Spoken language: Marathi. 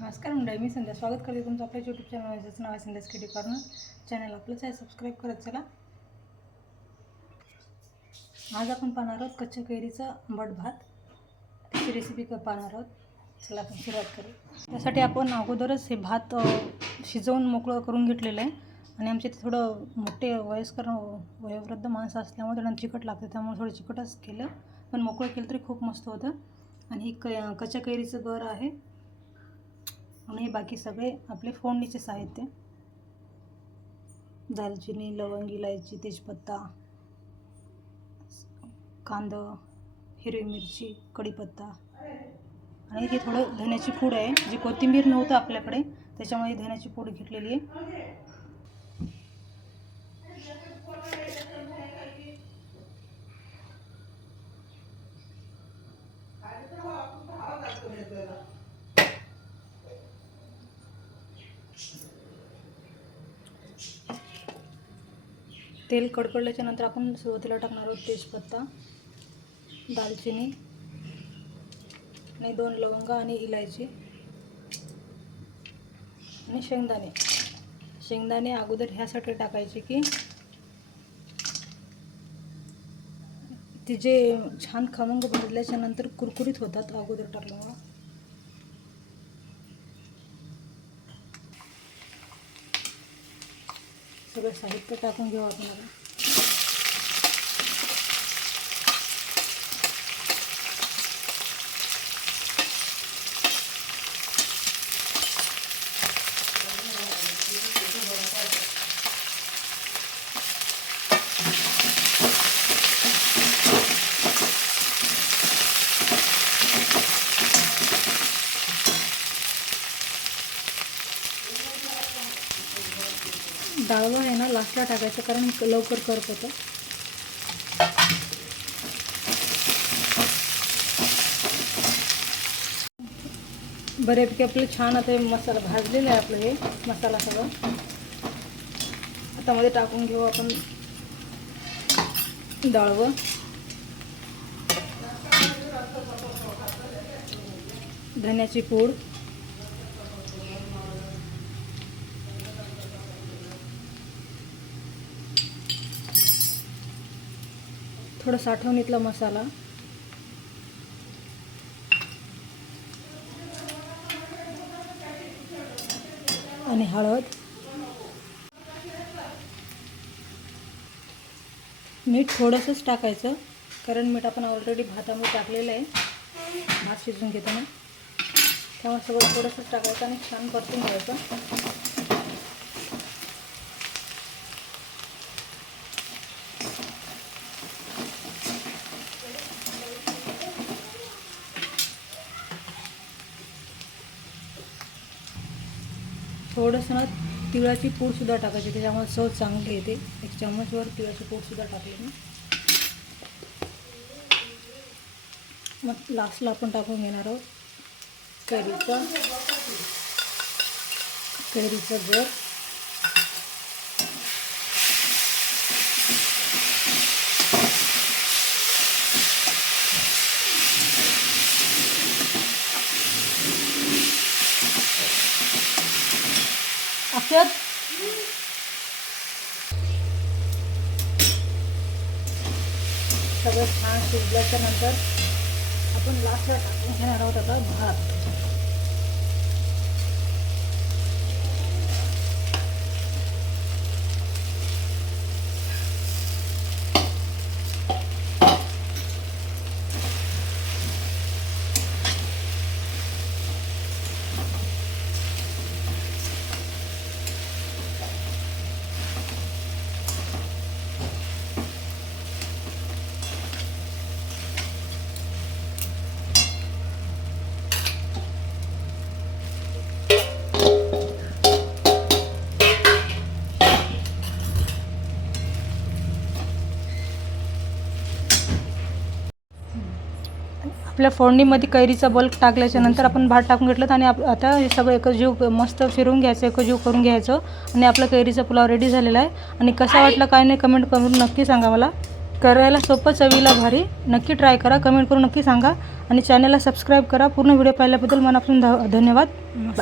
नमस्कार मंडळी, मी संध्या स्वागत करते तुमचं आपल्या यूट्यूब चॅनल ज्याचं नाव आहे संध्यास किटी कॉर्नर. चॅनल आपलंच आहे, सबस्क्राईब करत चला. आज आपण पाहणार आहोत कच्च्या कैरीचा आंबट भात. त्याची रेसिपी पाहणार आहोत. चला आपण सुरुवात करू. त्यासाठी आपण अगोदरच हे भात शिजवून मोकळं करून घेतलेलं आहे. आणि आमचे ते थोडं मोठे वयस्कर वयोवृद्ध माणसं असल्यामुळे त्यांना चिकट लागते, त्यामुळे थोडं चिकटच केलं, पण मोकळं केलं तरी खूप मस्त होतं. आणि ही कच्च्या कैरीचं गर आहे. आणि हे बाकी सगळे आपले फोडणीचे साहित्य: दालचिनी, लवंग, इलायची, तेजपत्ता, कांदा, हिरवी मिरची, कढीपत्ता. आणि हे थोडं धण्याची पूड आहे. जी कोथिंबीर नव्हतं आपल्याकडे, त्याच्यामुळे धण्याची पूड घेतलेली आहे. तेल कडकडल्याच्या नंतर आपण सुरुवातीला टाकणार आहोत तेजपत्ता, दालचिनी आणि 2 लवंगा आणि इलायची आणि शेंगदाणे अगोदर ह्यासाठी टाकायचे की ते जे छान खमंग भाजल्याच्या नंतर कुरकुरीत होतात अगोदर टाकल्यामुळे. सगळं साहित्य टाकून घेऊ आपण आता. डाळवं आहे ना लास्टला टाकायचं, कारण लवकर करपतं. बऱ्यापैकी आपलं छान आता मसाला भाजलेला आहे. आपलं हे मसाला सगळं आता मध्ये टाकून घेऊ आपण. डाळवं, धण्याची पूड, थोडं साठवणीतला मसाला, आणि हळद, मीठ थोडंसंच टाकायचं, कारण मीठ आपण ऑलरेडी भातामध्ये टाकलेलं आहे भात शिजवून घेताना. त्यामुळे सगळं थोडंसंच टाकायचं आणि छान परतून घ्यायचं. थोडंसं ना तिळाची पूडसुद्धा टाकायची, त्याच्यामुळे चव चांगली येते. 1 चम्मचवर तिळाची पूडसुद्धा टाकली ना. मग लास्टला आपण टाकून घेणार आहोत कैरीचं गर. अक्षत सगळं छान शिजल्याच्या नंतर आपण लास्टला टाकून घेणार आहोत आता भात. आपल्या फोडणीमध्ये कैरीचा बल्क टाकल्याच्या नंतर आपण भात टाकून घेतलं. आणि आता हे सगळं एकजीव मस्त फिरून घ्यायचं, एकजीव करून घ्यायचं. आणि आपला कैरीचा पुलाव रेडी झालेला आहे. आणि कसा वाटला काय नाही कमेंट करून नक्की सांगा मला. करायला सोपं, चवीला भारी. नक्की ट्राय करा, कमेंट करून नक्की सांगा. आणि चॅनलला सबस्क्राईब करा. पूर्ण व्हिडिओ पाहिल्याबद्दल मनापासून धन्यवाद. बाय.